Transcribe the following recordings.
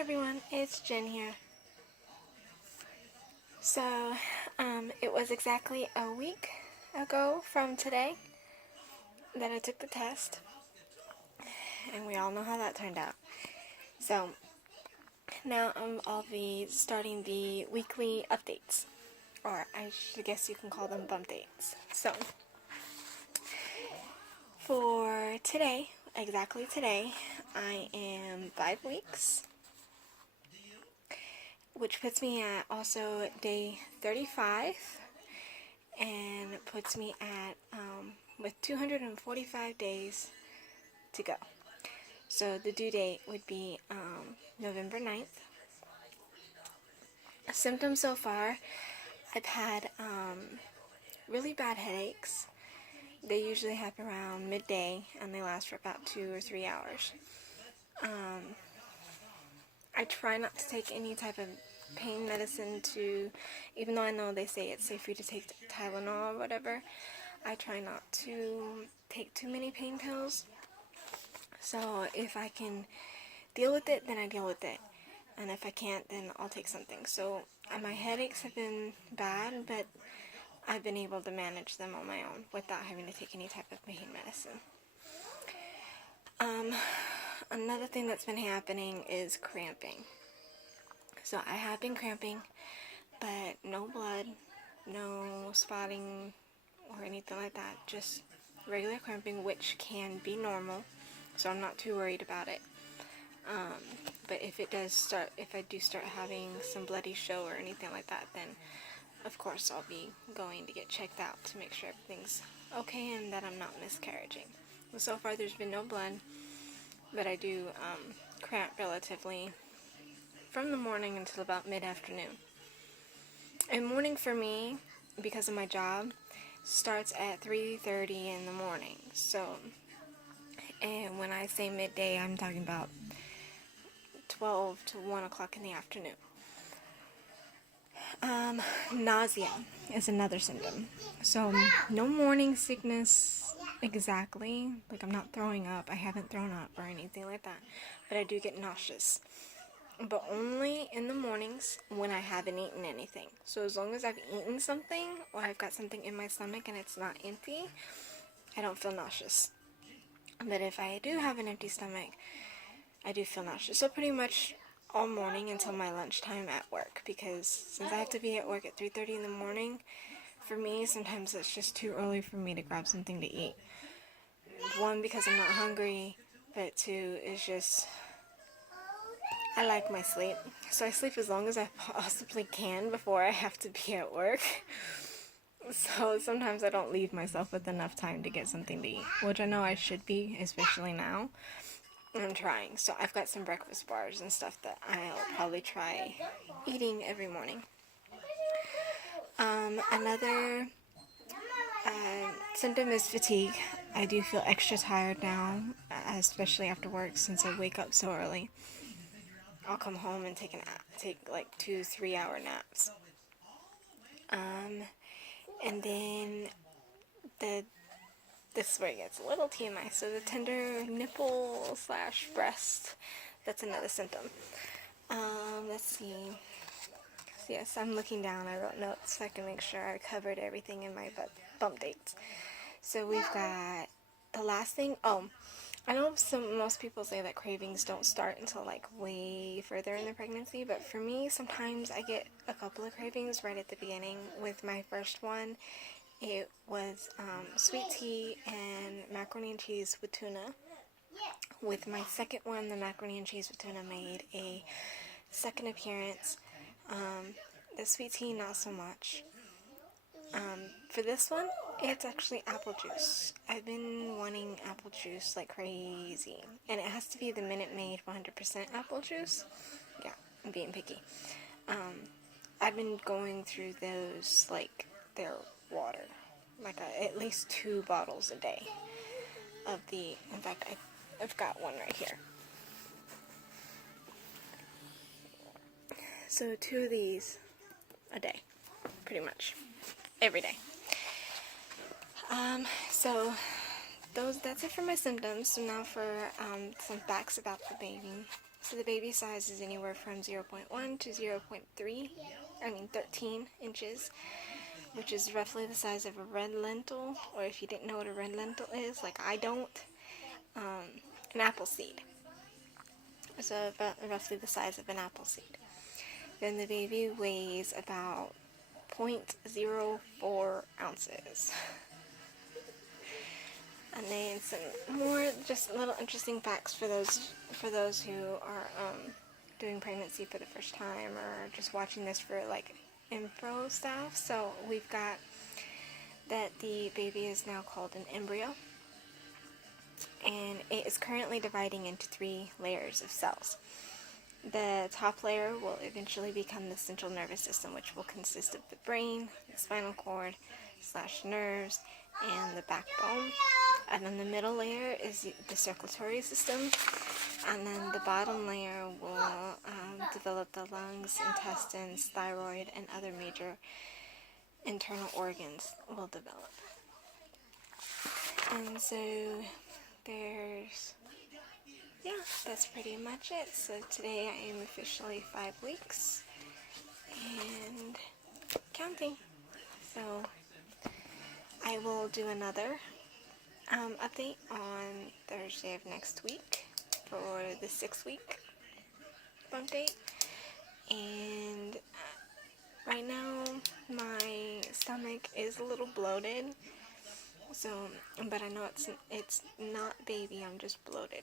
everyone, it's Jen here. So, it was exactly a week ago from today that I took the test, and we all know how that turned out. So, now I'll be starting the weekly updates, or I guess you can call them bump dates. So, for today, exactly today, I am 5 weeks, which puts me at also day 35, and puts me at with 245 days to go. So the due date would be November 9th. Symptoms so far, I've had really bad headaches. They usually happen around midday and they last for about 2 or 3 hours. I try not to take any type of pain medicine even though I know they say it's safe for you to take Tylenol or whatever, I try not to take too many pain pills. So if I can deal with it, then I deal with it. And if I can't, then I'll take something. So my headaches have been bad, but I've been able to manage them on my own without having to take any type of pain medicine. Another thing that's been happening is cramping. So I have been cramping, but no blood, no spotting or anything like that. Just regular cramping, which can be normal. So I'm not too worried about it. But if I do start having some bloody show or anything like that, then of course I'll be going to get checked out to make sure everything's okay and that I'm not miscarriaging. Well, so far there's been no blood, but I do cramp relatively from the morning until about mid-afternoon. And morning for me, because of my job, starts at 3:30 in the morning. So, and when I say midday, I'm talking about 12 to 1 o'clock in the afternoon. Nausea is another symptom. So, no morning sickness exactly. Like, I'm not throwing up. I haven't thrown up or anything like that. But I do get nauseous. But only in the mornings when I haven't eaten anything. So, as long as I've eaten something or I've got something in my stomach and it's not empty, I don't feel nauseous. But if I do have an empty stomach, I do feel nauseous. So pretty much all morning until my lunchtime at work, because since I have to be at work at 3:30 in the morning, for me sometimes it's just too early for me to grab something to eat. One, because I'm not hungry, but two, is just I like my sleep. So I sleep as long as I possibly can before I have to be at work. So sometimes I don't leave myself with enough time to get something to eat, which I know I should be, especially now. I'm trying. So I've got some breakfast bars and stuff that I'll probably try eating every morning. Another symptom is fatigue. I do feel extra tired now, especially after work, since I wake up so early. I'll come home and take like 2-3 hour naps. And then this is where it gets a little TMI. So the tender nipple / breast, that's another symptom. Let's see. Yes, I'm looking down. I wrote notes so I can make sure I covered everything in my bump dates. So we've got the last thing. Oh, I know most people say that cravings don't start until like way further in the pregnancy, but for me, sometimes I get a couple of cravings right at the beginning. With my first one, it was sweet tea and macaroni and cheese with tuna. With my second one, the macaroni and cheese with tuna made a second appearance. The sweet tea, not so much. For this one, it's actually apple juice. I've been wanting apple juice like crazy. And it has to be the Minute Maid 100% apple juice. Yeah, I'm being picky. I've been going through those like their water. Like at least 2 bottles a day of in fact, I've got one right here. So 2 of these a day, pretty much, every day. So that's it for my symptoms. So now for some facts about the baby. So the baby size is anywhere from 0.1 to 13 inches, which is roughly the size of a red lentil, or if you didn't know what a red lentil is, like I don't, an apple seed. So roughly the size of an apple seed. Then the baby weighs about 0.04 ounces. And then some more just little interesting facts for those who are doing pregnancy for the first time or just watching this for like info stuff. So we've got that the baby is now called an embryo, and it is currently dividing into 3 layers of cells. The top layer will eventually become the central nervous system, which will consist of the brain, the spinal cord / nerves, and the backbone. And then the middle layer is the circulatory system, and then the bottom layer will develop the lungs, intestines, thyroid, and other major internal organs will develop. And so that's pretty much it. So today I am officially 5 weeks and counting. So I will do another update on Thursday of next week for the 6-week bump date. And right now my stomach is a little bloated, so but I know it's not baby, I'm just bloated,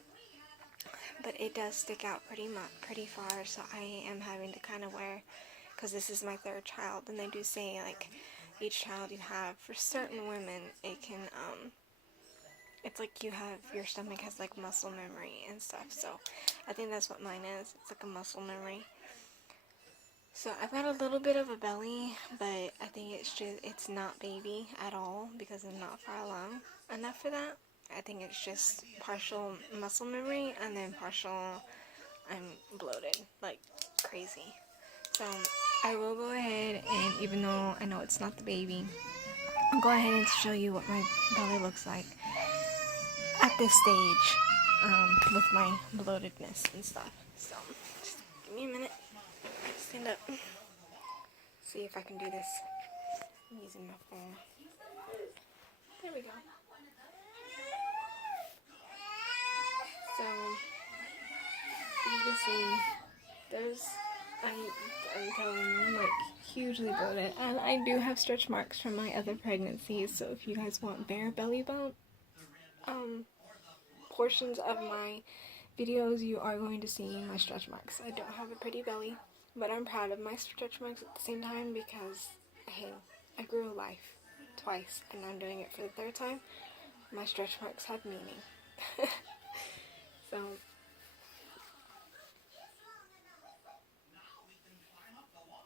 but it does stick out pretty far, so I am having to kind of wear, because this is my 3rd child, and they do say like each child you have, for certain women it can it's like your stomach has like muscle memory and stuff, so I think that's what mine is. It's like a muscle memory. So I've got a little bit of a belly, but I think it's not baby at all because I'm not far along enough for that. I think it's just partial muscle memory and then partial I'm bloated like crazy. So I will go ahead and, even though I know it's not the baby, I'll go ahead and show you what my belly looks like at this stage with my bloatedness and stuff. So just give me a minute. Stand up. See if I can do this using my phone. There we go. So you can see I'm telling you, I'm like hugely bloated, and I do have stretch marks from my other pregnancies. So if you guys want bare belly bump portions of my videos, you are going to see my stretch marks. I don't have a pretty belly, but I'm proud of my stretch marks at the same time because, hey, I grew a life twice, and I'm doing it for the 3rd time. My stretch marks have meaning. So,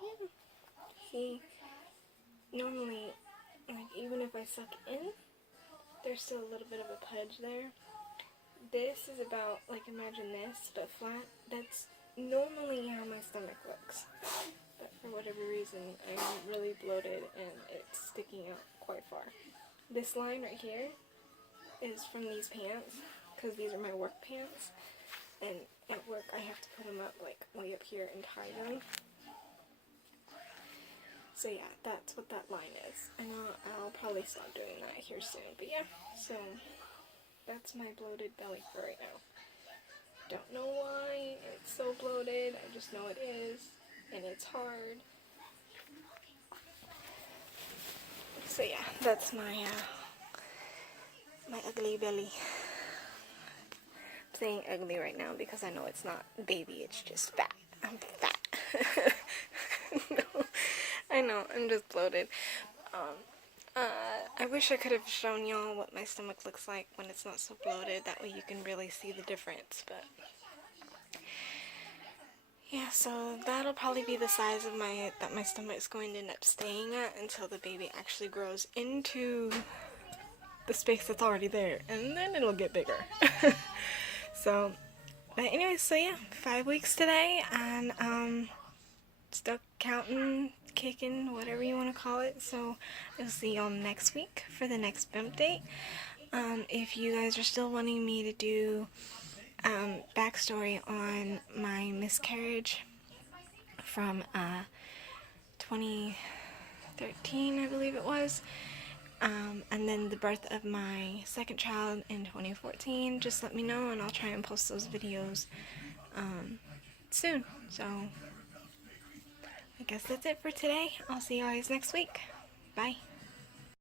yeah. See, normally, like, even if I suck in, there's still a little bit of a pudge there. This is about, like, imagine this, but flat. That's normally how my stomach looks. But for whatever reason, I'm really bloated and it's sticking out quite far. This line right here is from these pants, because these are my work pants. And at work, I have to put them up, like, way up here and tie them. So yeah, that's what that line is. And I'll probably stop doing that here soon. But yeah, so that's my bloated belly for right now. Don't know why it's so bloated. I just know it is, and it's hard. So yeah, that's my my ugly belly. I'm saying ugly right now because I know it's not baby. It's just fat. I'm fat. No, I know, I'm just bloated. I wish I could have shown y'all what my stomach looks like when it's not so bloated. That way you can really see the difference, but yeah, so that'll probably be the size of that my stomach is going to end up staying at until the baby actually grows into the space that's already there, and then it'll get bigger. So, but anyway, so yeah, 5 weeks today, and still counting, kicking, whatever you want to call it. So I'll see y'all next week for the next bump date. If you guys are still wanting me to do backstory on my miscarriage from 2013, I believe it was. And then the birth of my second child in 2014. Just let me know and I'll try and post those videos soon. So I guess that's it for today. I'll see you guys next week. Bye.